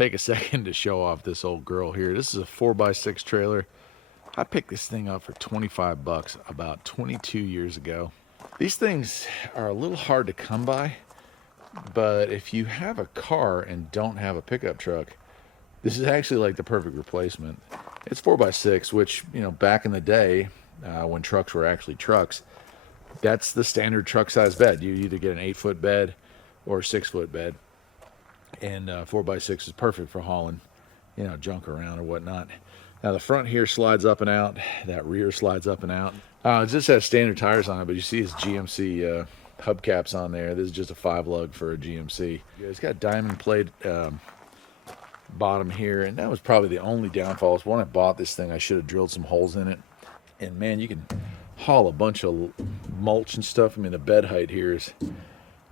take a second to show off this old girl here. This is a 4x6 trailer. I picked this thing up for 25 bucks about 22 years ago. These things are a little hard to come by, but if you have a car and don't have a pickup truck, this is actually like the perfect replacement. It's 4x6, which, you know, back in the day, when trucks were actually trucks, that's the standard truck size bed. You either get an 8-foot bed or a 6-foot bed. And 4x6 is perfect for hauling, you know, junk around or whatnot. Now the front here slides up and out. That rear slides up and out. It just has standard tires on it, but you see his GMC hubcaps on there. This is just a 5-lug for a GMC. It's got diamond plate bottom here, and that was probably the only downfall. Is when I bought this thing, I should have drilled some holes in it. And man, you can haul a bunch of mulch and stuff. I mean, the bed height here is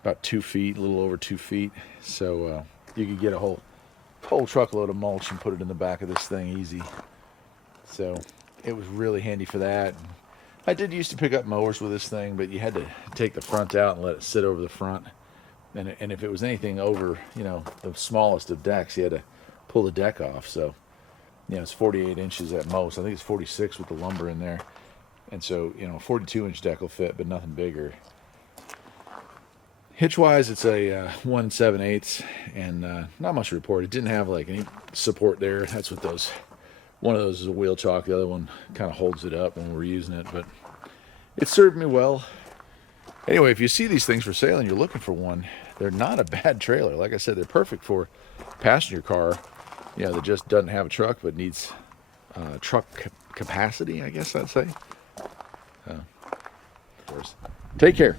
about 2 feet, a little over 2 feet. So you could get a whole truckload of mulch and put it in the back of this thing easy. So it was really handy for that. I did used to pick up mowers with this thing, but you had to take the front out and let it sit over the front. And if it was anything over, you know, the smallest of decks, you had to pull the deck off. So, you know, it's 48 inches at most. I think it's 46 with the lumber in there. And so, you know, a 42-inch deck will fit, but nothing bigger. Hitch-wise, it's a 1 7/8, and not much to report. It didn't have like any support there. That's what those. One of those is a wheel chock. The other one kind of holds it up when we're using it, but it served me well. Anyway, if you see these things for sale and you're looking for one, they're not a bad trailer. Like I said, they're perfect for passenger car, you know, that just doesn't have a truck but needs truck capacity, I guess I'd say. Of course. Take care.